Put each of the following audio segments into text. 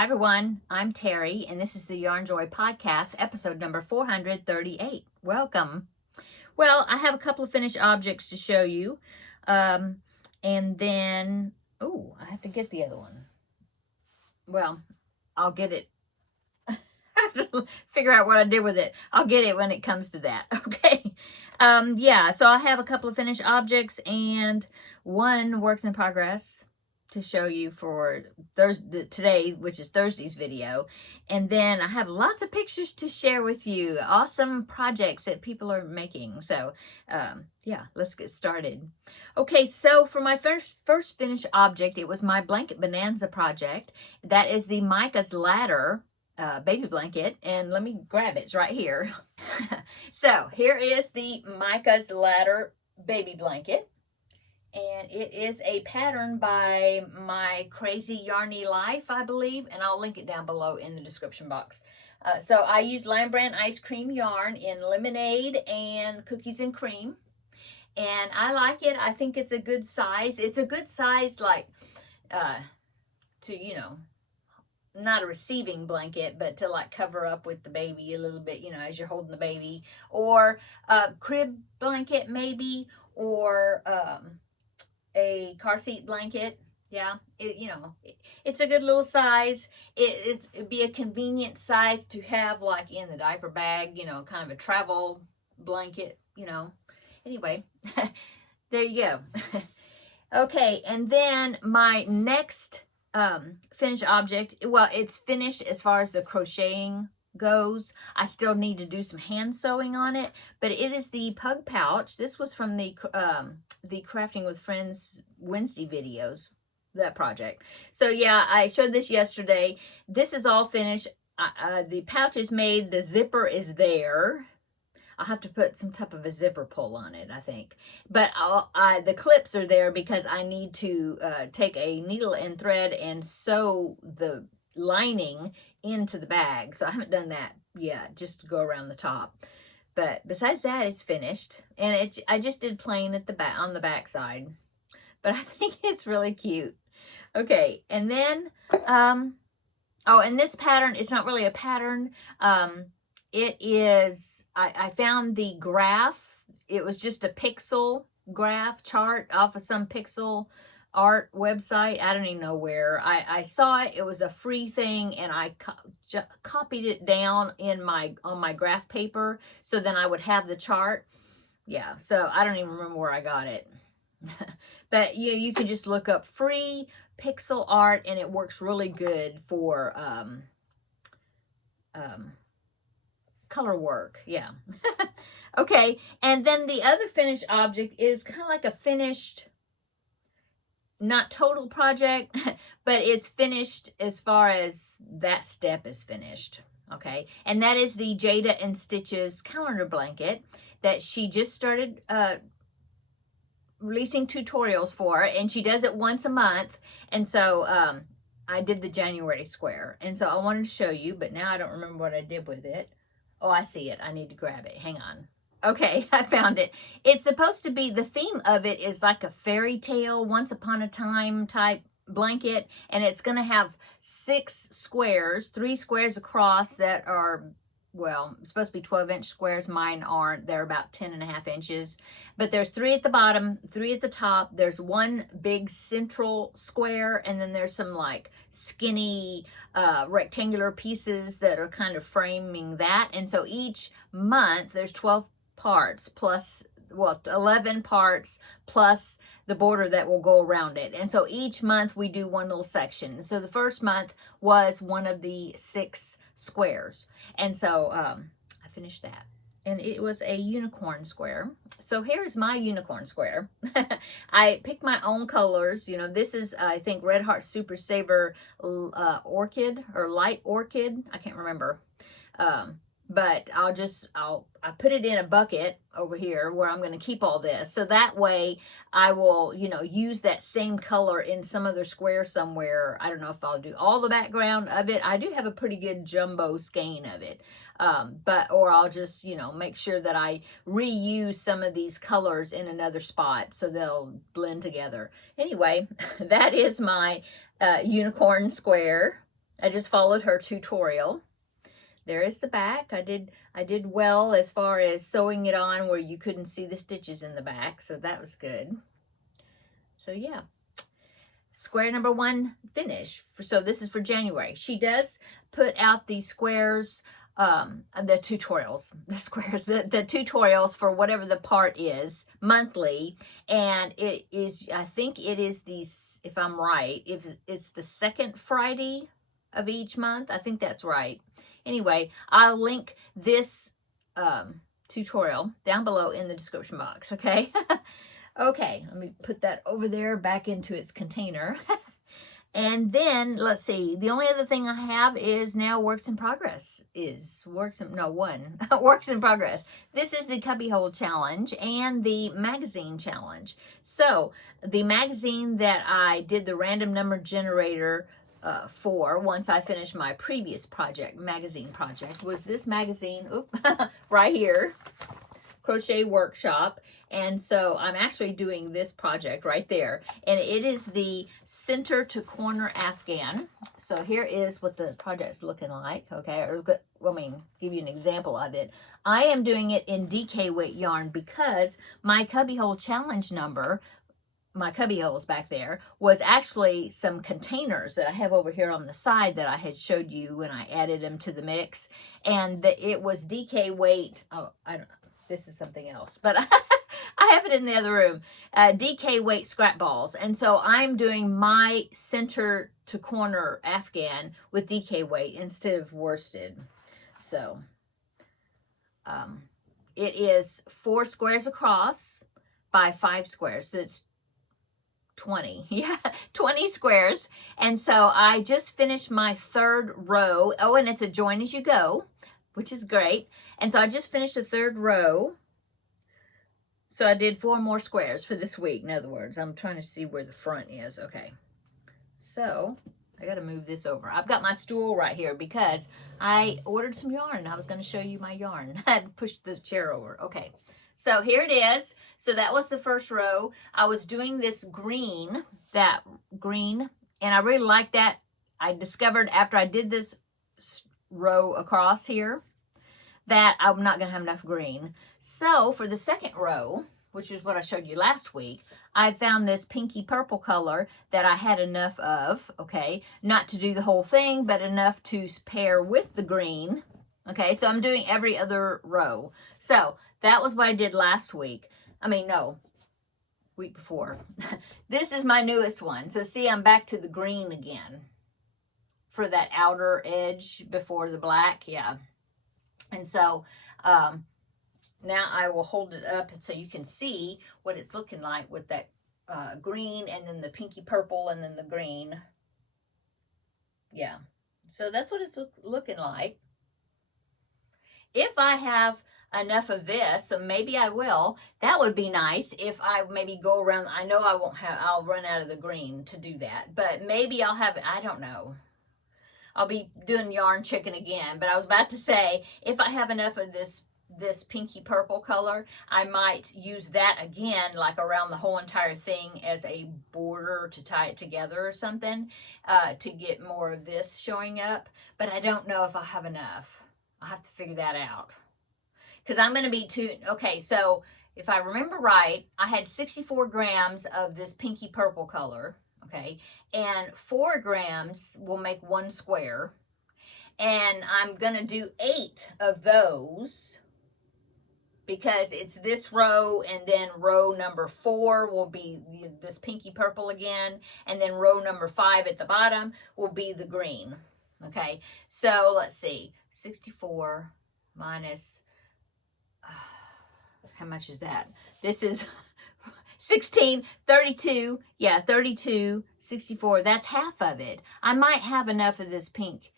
Hi everyone, I'm Terry and this is the Yarn Joy Podcast, episode number 438. Welcome. Well, I have a couple of finished objects to show you. And then, I have to get the other one. Well, I'll get it. I have to figure out what I did with it. I'll get it when it comes to that. Okay. So I have a couple of finished objects and one works in progress to show you for Thursday today, which is Thursday's video. And then I have lots of pictures to share with you, awesome projects that people are making. So let's get started. Okay, so for my first finished object, it was my blanket bonanza project. That is the Micah's ladder baby blanket, and let me grab it. It's right here. So here is the Micah's ladder baby blanket. And it is a pattern by My Crazy Yarny Life, I believe, and I'll link it down below in the description box. So I use Lamb Brand ice cream yarn in lemonade and cookies and cream, and I like it. I think it's a good size. It's a good size, like to not a receiving blanket, but to like cover up with the baby a little bit, as you're holding the baby, or a crib blanket maybe, or a car seat blanket. Yeah, it's a good little size. It'd be a convenient size to have like in the diaper bag, kind of a travel blanket, Anyway, there you go. Okay, and then my next finished object, well, it's finished as far as the crocheting goes. I still need to do some hand sewing on it, but it is the pug pouch. This was from the Crafting with Friends Wednesday videos, that project. So yeah, I showed this yesterday. This is all finished. The pouch is made. The zipper is there. I'll have to put some type of a zipper pull on it, I think. But the clips are there because I need to take a needle and thread and sew the lining into the bag. So I haven't done that yet, just to go around the top. But besides that, it's finished. And I just did plain at the back, on the back side. But I think it's really cute. Okay, and then, and this pattern, it's not really a pattern. It is, I found the graph. It was just a pixel graph chart off of some pixel art website. I don't even know where. I saw it. It was a free thing, and I copied it down on my graph paper, so then I would have the chart. Yeah, so I don't even remember where I got it. But you can just look up free pixel art, and it works really good for color work. Yeah. Okay, and then the other finished object is kind of like a finished, not total project, but it's finished as far as that step is finished. Okay, and that is the Jada and Stitches calendar blanket that she just started releasing tutorials for, and she does it once a month. And so I did the January square, and so I wanted to show you, but now I don't remember what I did with it. Oh, I see it. I need to grab it. Hang on. Okay, I found it. It's supposed to be, the theme of it is like a fairy tale, once upon a time type blanket, and it's going to have 6 squares, 3 squares across that are, well, supposed to be 12-inch squares. Mine aren't. They're about 10.5 inches. But there's 3 at the bottom, 3 at the top. There's one big central square, and then there's some like skinny rectangular pieces that are kind of framing that. And so each month there's 12 parts plus, well, 11 parts plus the border that will go around it. And so each month we do one little section. So the first month was one of the 6 squares, and so I finished that, and it was a unicorn square. So here's my unicorn square. I picked my own colors. This is, I think, Red Heart Super Saver orchid, or light orchid, I can't remember. But I put it in a bucket over here where I'm going to keep all this. So that way I will, use that same color in some other square somewhere. I don't know if I'll do all the background of it. I do have a pretty good jumbo skein of it. Or I'll just, make sure that I reuse some of these colors in another spot so they'll blend together. Anyway, that is my unicorn square. I just followed her tutorial. There is the back. I did well as far as sewing it on where you couldn't see the stitches in the back, so that was good. So yeah, square number 1 finish. So this is for January. She does put out the squares, the tutorials, the tutorials for whatever the part is monthly, and it is, I think it is the, if I'm right, if it's the second Friday of each month. I think that's right. Anyway, I'll link this tutorial down below in the description box, okay? Okay, let me put that over there back into its container. And then, let's see, the only other thing I have is now works in progress. Works in progress. This is the Cubbyhole Challenge and the magazine challenge. So, the magazine that I did the random number generator for once I finished my previous magazine project, was this magazine, right here, Crochet Workshop. And so I'm actually doing this project right there, and it is the center to corner afghan. So here is what the project's looking like, okay? Give you an example of it. I am doing it in DK weight yarn because my Cubbyhole challenge number, my cubbyholes back there, was actually some containers that I have over here on the side that I had showed you when I added them to the mix, and it was DK weight. Oh, I don't know. This is something else, but I have it in the other room. DK weight scrap balls, and so I'm doing my center to corner afghan with DK weight instead of worsted. So it is 4 squares across by 5 squares. So it's 20. Yeah, 20 squares. And so I just finished my 3rd row. Oh, and it's a join as you go, which is great. And so I just finished the 3rd row. So I did 4 more squares for this week. In other words, I'm trying to see where the front is. Okay. So I got to move this over. I've got my stool right here because I ordered some yarn. I was going to show you my yarn. I had to push the chair over. Okay. So here it is. So that was the 1st row. I was doing this green, and I really like that. I discovered after I did this row across here that I'm not going to have enough green. So for the 2nd row, which is what I showed you last week, I found this pinky purple color that I had enough of, okay? Not to do the whole thing, but enough to pair with the green. Okay, so I'm doing every other row. So that was what I did last week. Week before. This is my newest one. So see, I'm back to the green again for that outer edge before the black. Yeah. And so now I will hold it up so you can see what it's looking like with that green and then the pinky purple and then the green. Yeah. So that's what it's looking like. If I have enough of this, so maybe I will, that would be nice if I maybe go around. I know I'll run out of the green to do that, but maybe I'll have, I don't know. I'll be doing yarn chicken again, but I was about to say, if I have enough of this pinky purple color, I might use that again, like around the whole entire thing as a border to tie it together or something, to get more of this showing up, but I don't know if I'll have enough. I'll have to figure that out. Because I'm going to be okay, so if I remember right, I had 64 grams of this pinky purple color, okay, and 4 grams will make 1 square, and I'm going to do 8 of those because it's this row, and then row number 4 will be this pinky purple again, and then row number 5 at the bottom will be the green, okay? So let's see, 64 minus, how much is that? This is 16, 32, yeah, 32, 64, that's half of it. I might have enough of this pinky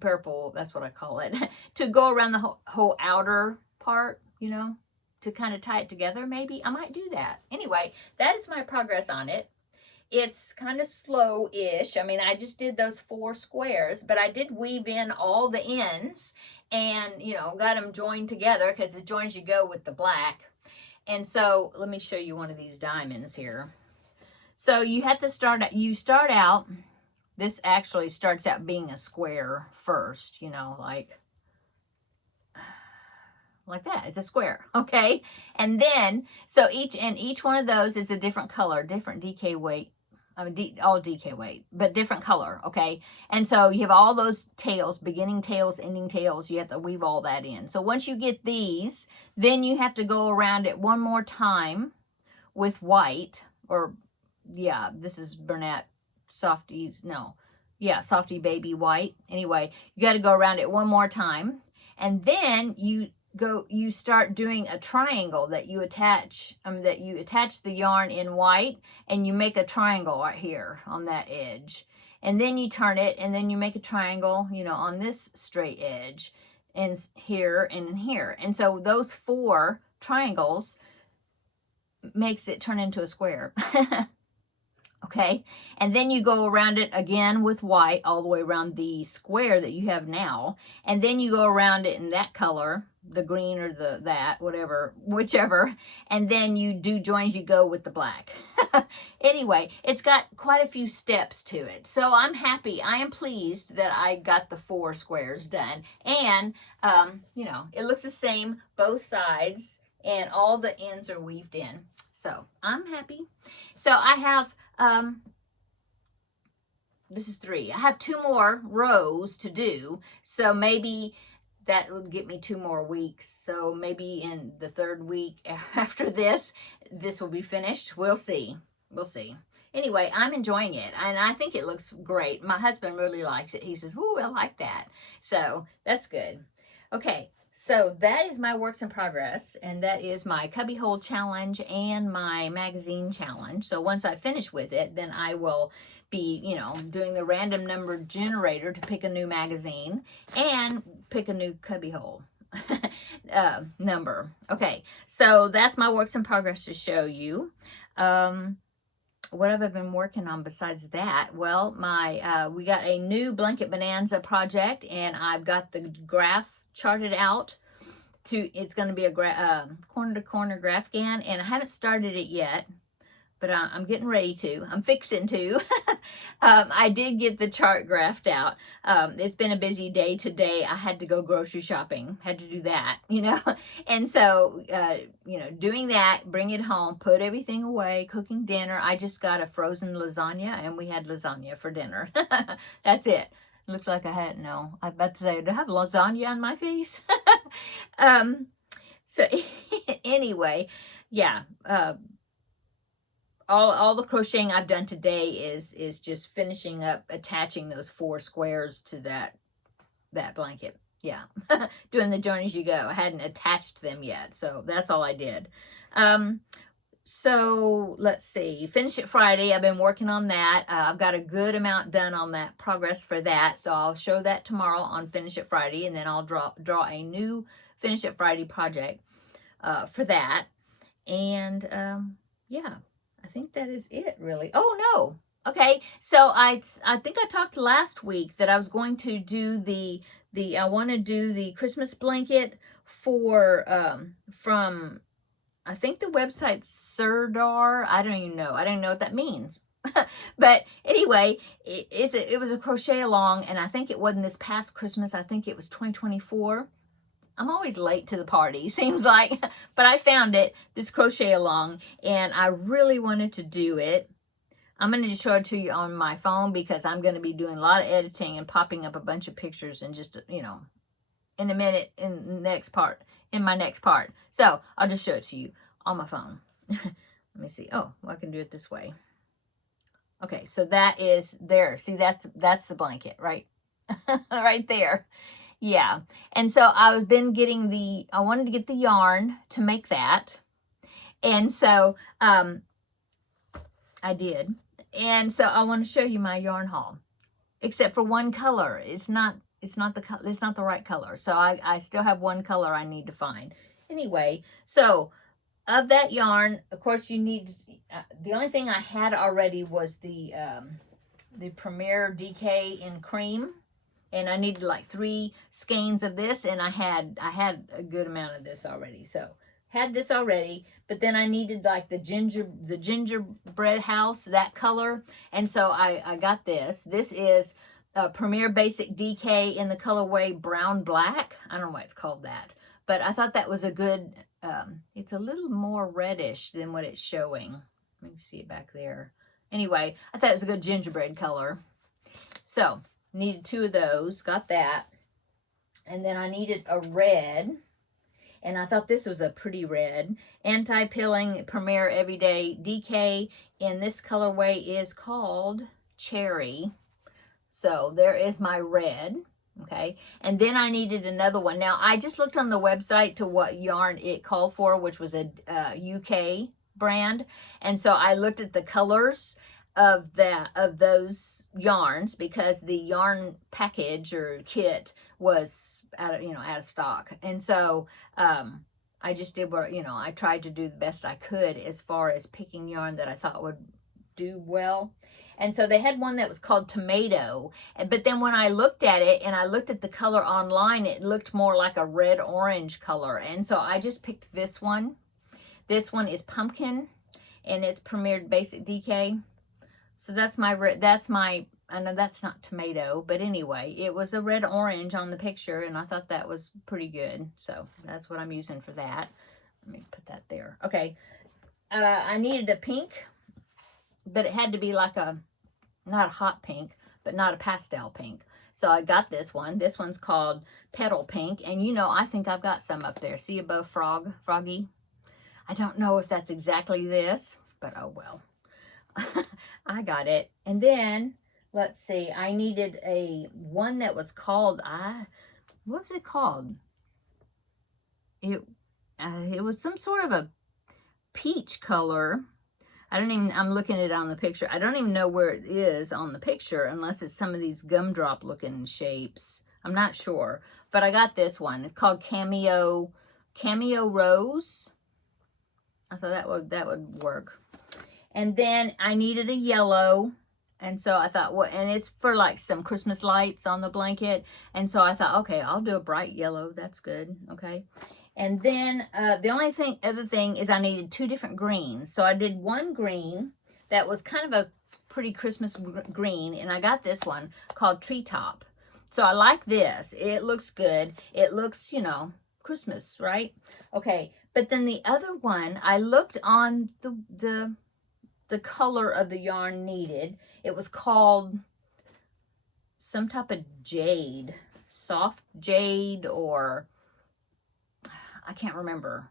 purple, that's what I call it, to go around the whole outer part, you know, to kind of tie it together maybe. I might do that. Anyway, that is my progress on it. It's kind of slow-ish. I mean, I just did those 4 squares, but I did weave in all the ends and, you know, got them joined together because it joins you go with the black. And so let me show you one of these diamonds here. So you have to start out This actually starts out being a square first, you know, like that. It's a square, okay? And then, so each one of those is a different color, different DK weight. I mean, all DK weight, but different color, okay? And so you have all those tails, beginning tails, ending tails. You have to weave all that in. So once you get these, then you have to go around it one more time with white, or yeah, this is Bernat Softies, no. Yeah, Softy Baby White. Anyway, you got to go around it one more time. And then you start doing a triangle that you attach, the yarn in white, and you make a triangle right here on that edge. And then you turn it, and then you make a triangle, you know, on this straight edge, and here and here. And so those 4 triangles makes it turn into a square. Okay, and then you go around it again with white all the way around the square that you have now, and then you go around it in that color, the green or that, whatever, whichever, and then you do join as you go with the black. Anyway, it's got quite a few steps to it, so I'm happy. I am pleased that I got the 4 squares done, and you know, it looks the same both sides, and all the ends are weaved in. So I'm happy. So I have this is 3. I have 2 more rows to do, so maybe that would get me 2 more weeks. So maybe in the 3rd week after this will be finished. We'll see. We'll see. Anyway, I'm enjoying it, and I think it looks great. My husband really likes it. He says, "Ooh, I like that." So that's good. Okay. So that is my works in progress, and that is my cubbyhole challenge and my magazine challenge. So once I finish with it, then I will be, you know, doing the random number generator to pick a new magazine and pick a new cubbyhole number. Okay, so that's my works in progress to show you. What have I been working on besides that? Well, we got a new Blanket Bonanza project, and I've got the graph charted out. It's going to be a corner to corner graph-gan, and I haven't started it yet, but I'm getting ready to. I'm fixing to. I did get the chart graphed out. It's been a busy day today. I had to go grocery shopping, had to do that, you know, and so you know, doing that, bring it home, put everything away, cooking dinner. I just got a frozen lasagna, and we had lasagna for dinner. That's it. Looks like I had, no, I was about to say, do I have lasagna on my face? So anyway, yeah, all the crocheting I've done today is just finishing up attaching those 4 squares to that blanket. Yeah, doing the join as you go. I hadn't attached them yet, so that's all I did. So let's see, Finish It Friday. I've been working on that. I've got a good amount done on that progress for that. So I'll show that tomorrow on Finish It Friday, and then I'll draw a new Finish It Friday project for that. And yeah, I think that is it really. Oh no. Okay. So I think I talked last week that I was going to do I want to do the Christmas blanket for from, I think the website's Serdar. I don't even know. I don't know what that means. But anyway, it was a crochet along, and I think it wasn't this past Christmas. I think it was 2024. I'm always late to the party, seems like. But I found it, this crochet along, and I really wanted to do it. I'm going to just show it to you on my phone because I'm going to be doing a lot of editing and popping up a bunch of pictures in just, you know, in a minute in the next part. In my next part. So I'll just show it to you on my phone. Let me see. Oh, well, I can do it this way. Okay, so that is there. See, that's the blanket, right? Right there. Yeah. And so I've been getting I wanted to get the yarn to make that. And so I did. And so I want to show you my yarn haul. Except for one color. It's not the right color. So I still have one color I need to find. Anyway, so of that yarn, of course you need, the only thing I had already was the Premier DK in cream. And I needed like 3 skeins of this, and I had a good amount of this already. So had this already, but then I needed like the gingerbread house, that color. And so I got this. This is Premier Basic DK in the colorway brown black. I don't know why it's called that, but I thought that was a good, it's a little more reddish than what it's showing. Let me see it back there. Anyway, I thought it was a good gingerbread color. So, needed 2 of those. Got that. And then I needed a red. And I thought this was a pretty red. Anti-pilling Premier Everyday DK. And this colorway is called Cherry. So, there is my red. Okay. And then I needed another one. Now, I just looked on the website to what yarn it called for, which was a UK brand. And so I looked at the colors of those yarns, because the yarn package or kit was out of stock. And so I just did what, I tried to do the best I could as far as picking yarn that I thought would do well. And so they had one that was called Tomato, but then when I looked at it and I looked at the color online, it looked more like a red orange color. And so I just picked this one. This one is Pumpkin, and it's Premier Basic DK. So that's my red. I know that's not Tomato, but anyway, it was a red orange on the picture, and I thought that was pretty good. So that's what I'm using for that. Let me put that there. Okay. I needed a pink, but it had to be like not a hot pink, but not a pastel pink. So I got this one. This one's called Petal Pink, and I think I've got some up there. See above Froggy? I don't know if that's exactly this, but oh well. I got it. And then, let's see, I needed one that was called, what was it called? It was some sort of a peach color. I'm looking at it on the picture. I don't even know where it is on the picture, unless it's some of these gumdrop looking shapes. I'm not sure, but I got this one. It's called Cameo Rose. I thought that would work. And then I needed a yellow. And so I thought, and it's for like some Christmas lights on the blanket. And so I thought, okay, I'll do a bright yellow. That's good. Okay. And then the other thing is I needed 2 different greens. So I did one green that was kind of a pretty Christmas green. And I got this one called Treetop. So I like this. It looks good. It looks, Christmas, right? Okay. But then the other one, I looked on the color of the yarn needed. It was called some type of jade, soft jade, or I can't remember.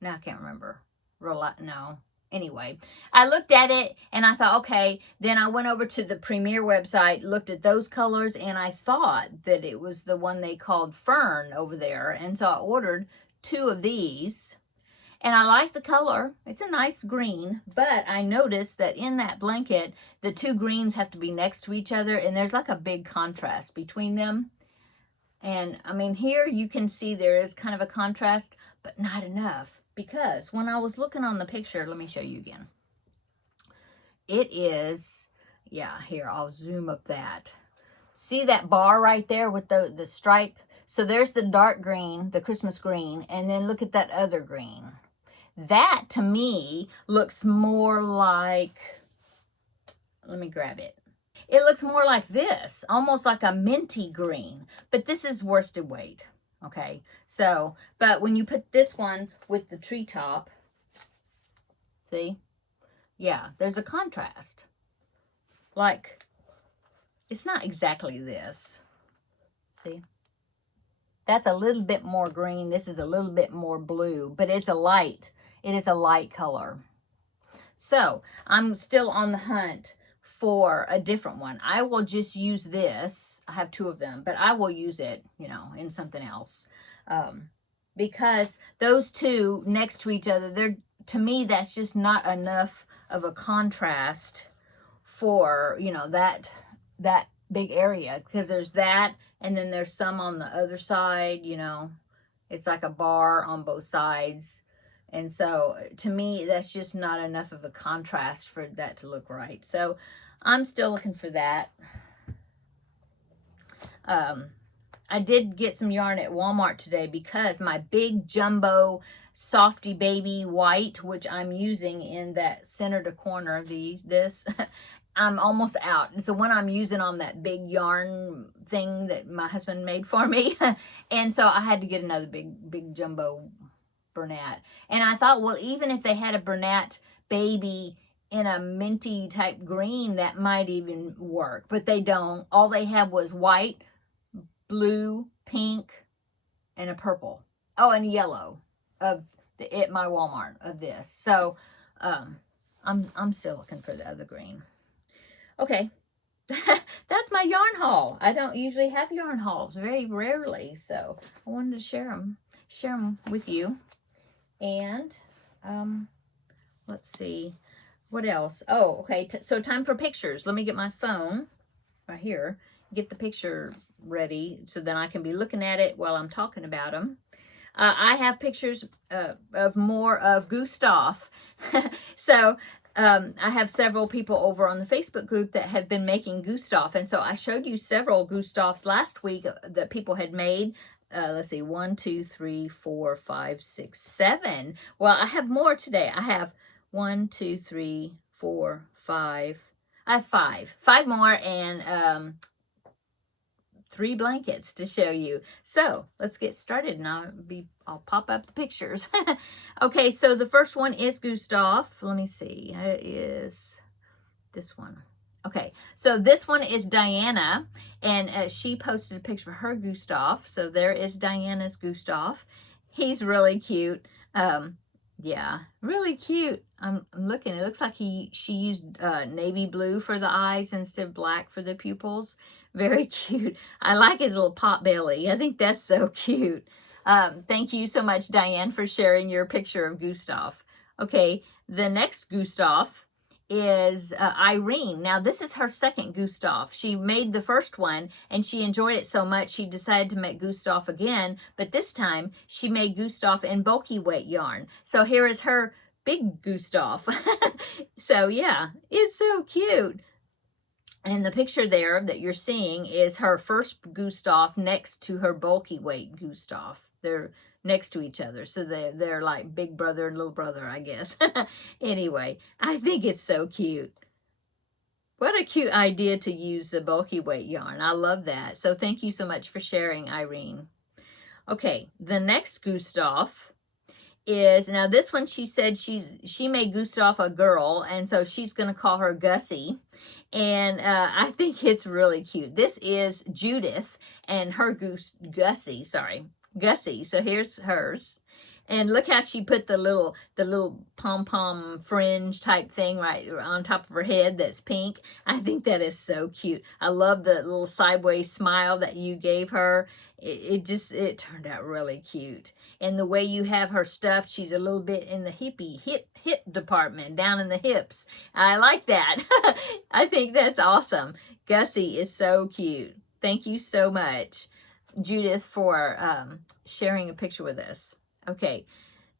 No, I can't remember. No. Anyway, I looked at it and I thought, okay. Then I went over to the Premier website, looked at those colors, and I thought that it was the one they called Fern over there. And so I ordered 2 of these. And I like the color. It's a nice green, but I noticed that in that blanket, the 2 greens have to be next to each other, and there's like a big contrast between them. And I mean, here you can see there is kind of a contrast, but not enough, because when I was looking on the picture, let me show you again. It is, yeah, here, I'll zoom up that. See that bar right there with the stripe? So there's the dark green, the Christmas green, and then look at that other green. That, to me, looks more like, let me grab it. It looks more like this, almost like a minty green, but this is worsted weight, okay? So, but when you put this one with the treetop, see? Yeah, there's a contrast. Like, it's not exactly this. See? That's a little bit more green. This is a little bit more blue, but it is a light color. So I'm still on the hunt for a different one. I will just use this. I have 2 of them, but I will use it, in something else. Because those 2 next to each other, to me, that's just not enough of a contrast for, that big area, because there's that, and then there's some on the other side, it's like a bar on both sides. And so to me, that's just not enough of a contrast for that to look right. So I'm still looking for that. I did get some yarn at Walmart today because my big jumbo softy baby white, which I'm using in that center to corner of this, I'm almost out. And so when I'm using on that big yarn thing that my husband made for me, and so I had to get another big jumbo Bernat. And I thought, well, even if they had a Bernat baby in a minty type green, that might even work, but they don't. All they have was white, blue, pink, and a purple. Oh, and yellow of at my Walmart of this. So I'm still looking for the other green. Okay. That's my yarn haul. I don't usually have yarn hauls, very rarely, so I wanted to share them with you. And let's see what else. Oh, okay. So time for pictures. Let me get my phone right here, get the picture ready so then I can be looking at it while I'm talking about them. I have pictures of more of Gustav. So I have several people over on the Facebook group that have been making Gustav, and so I showed you several Gustavs last week that people had made. Let's see, 1, 2, 3, 4, 5, 6, 7. Well, I have more today. I have 1, 2, 3, 4, 5. I have 5 more, and 3 blankets to show you. So let's get started, and I'll pop up the pictures. Okay, so the first one is Gustav. Let me see. It is this one. Okay, so this one is Diana, and she posted a picture of her Gustav. So there is Diana's Gustav. He's really cute. Yeah, really cute. I'm looking. It looks like she used navy blue for the eyes instead of black for the pupils. Very cute. I like his little pot belly. I think that's so cute. Thank you so much, Diane, for sharing your picture of Gustav. Okay, the next Gustav is Irene. Now, this is her second Gustav. She made the first one, and she enjoyed it so much, she decided to make Gustav again, but this time, she made Gustav in bulky weight yarn. So here is her big Gustav. So, yeah, it's so cute. And the picture there that you're seeing is her first Gustav next to her bulky weight Gustav. They're next to each other, so they're like big brother and little brother, I guess. Anyway, I think it's so cute. What a cute idea to use the bulky weight yarn. I love that. So thank you so much for sharing, Irene. Okay, the next Gustav is, now this one she said she made Gustav a girl, and so she's going to call her Gussie. And I think it's really cute. This is Judith and her Gussie. So here's hers. And look how she put the little pom-pom fringe type thing right on top of her head that's pink. I think that is so cute. I love the little sideways smile that you gave her. It turned out really cute. And the way you have her stuffed, she's a little bit in the hip department, down in the hips. I like that. I think that's awesome. Gussie is so cute. Thank you so much, Judith, for sharing a picture with us. Okay,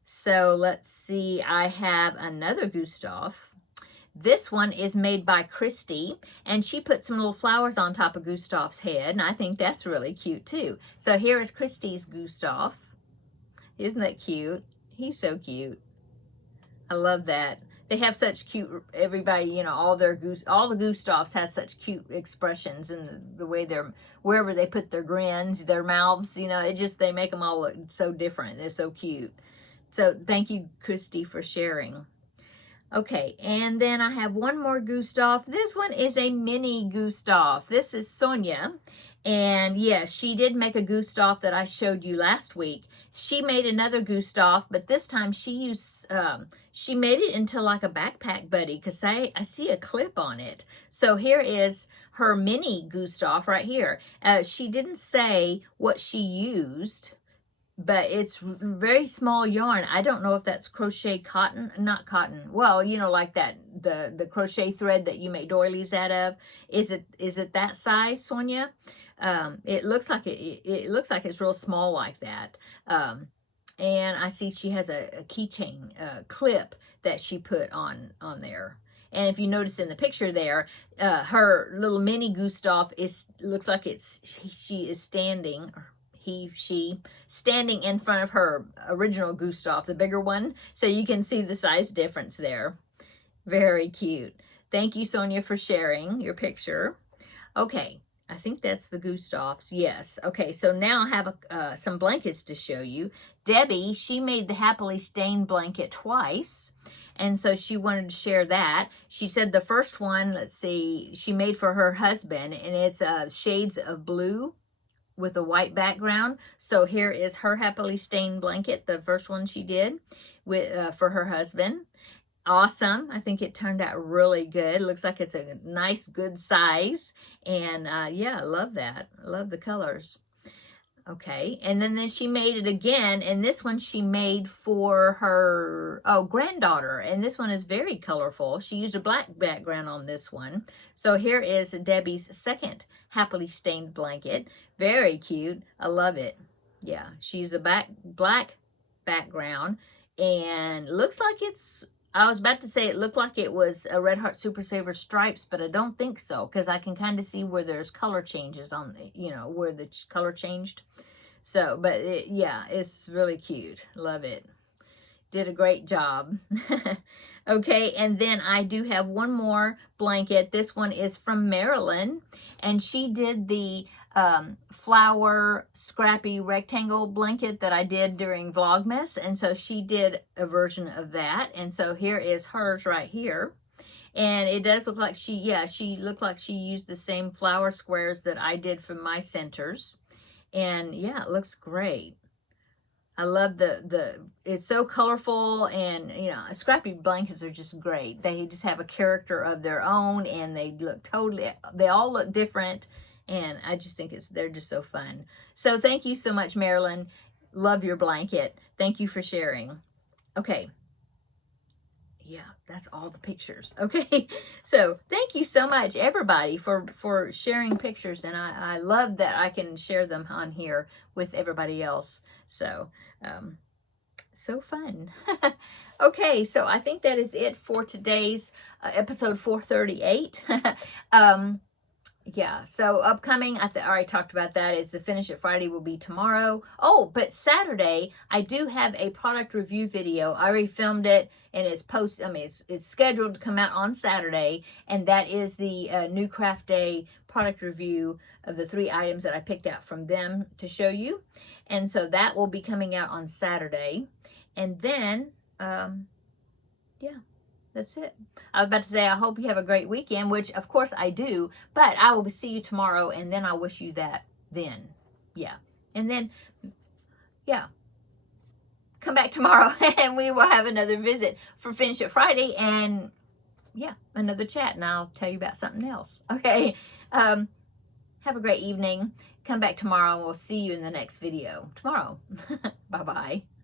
so let's see. I have another Gustav. This one is made by Christy, and she put some little flowers on top of Gustav's head, and I think that's really cute too. So here is Christy's Gustav. Isn't that cute? He's so cute. I love that. They have such cute, everybody, you know, all the Gustavs have such cute expressions, and the way wherever they put their grins, their mouths, you know, they make them all look so different. They're so cute. So thank you, Christy, for sharing. Okay, and then I have one more Gustav. This one is a mini Gustav. This is Sonia. And yes, she did make a Gustav that I showed you last week. She made another Gustav, but this time she made it into like a backpack buddy, because I see a clip on it. So here is her mini Gustav right here. She didn't say what she used, but it's very small yarn. I don't know if that's crochet cotton, not cotton. Well, you know, like that, the crochet thread that you make doilies out of. Is it that size, Sonia? It looks like it looks like it's real small like that. And I see she has a keychain clip that she put on there. And if you notice in the picture there, her little mini Gustav looks like she is standing, or she standing in front of her original Gustav, the bigger one. So you can see the size difference there. Very cute. Thank you, Sonia, for sharing your picture. Okay, I think that's the Gustavs. Yes. Okay, so now I have some blankets to show you. Debbie, she made the Happily Stained blanket twice, and so she wanted to share that. She said the first one, let's see, she made for her husband, and it's shades of blue with a white background. So here is her Happily Stained blanket, the first one she did with for her husband. Awesome. I think it turned out really good. It looks like it's a nice, good size. And yeah, I love that. I love the colors. Okay, and then she made it again, and this one she made for her granddaughter, and this one is very colorful. She used a black background on this one. So here is Debbie's second Happily Stained blanket. Very cute. I love it. Yeah, she used a black background, and looks like it's, I was about to say it looked like it was a Red Heart Super Saver stripes, but I don't think so, because I can kind of see where there's color changes on, where the color changed. So, but yeah, it's really cute. Love it. Did a great job. Okay, and then I do have one more blanket. This one is from Marilyn, and she did the flower scrappy rectangle blanket that I did during Vlogmas, and so she did a version of that, and so here is hers right here. And it does look like she looked like she used the same flower squares that I did for my centers. And yeah, it looks great. I love it's so colorful, and scrappy blankets are just great. They just have a character of their own, and they all look different, and I just think they're just so fun. So thank you so much, Marilyn. Love your blanket. Thank you for sharing. Okay. Yeah, that's all the pictures. Okay, so thank you so much, everybody, for sharing pictures, and I love that I can share them on here with everybody else. So so fun. Okay, so I think that is it for today's episode 438. Yeah, so upcoming, I already talked about that. It's the Finish It Friday will be tomorrow. Oh, but Saturday, I do have a product review video. I already filmed it, and it's scheduled to come out on Saturday, and that is the New Craft Day product review of the 3 items that I picked out from them to show you. And so that will be coming out on Saturday. And then, yeah. That's it. I was about to say, I hope you have a great weekend, which of course I do, but I will see you tomorrow, and then I wish you that then. Yeah. And then, yeah, come back tomorrow and we will have another visit for Finish It Friday, and yeah, another chat, and I'll tell you about something else. Okay. Have a great evening. Come back tomorrow, and we'll see you in the next video tomorrow. Bye-bye.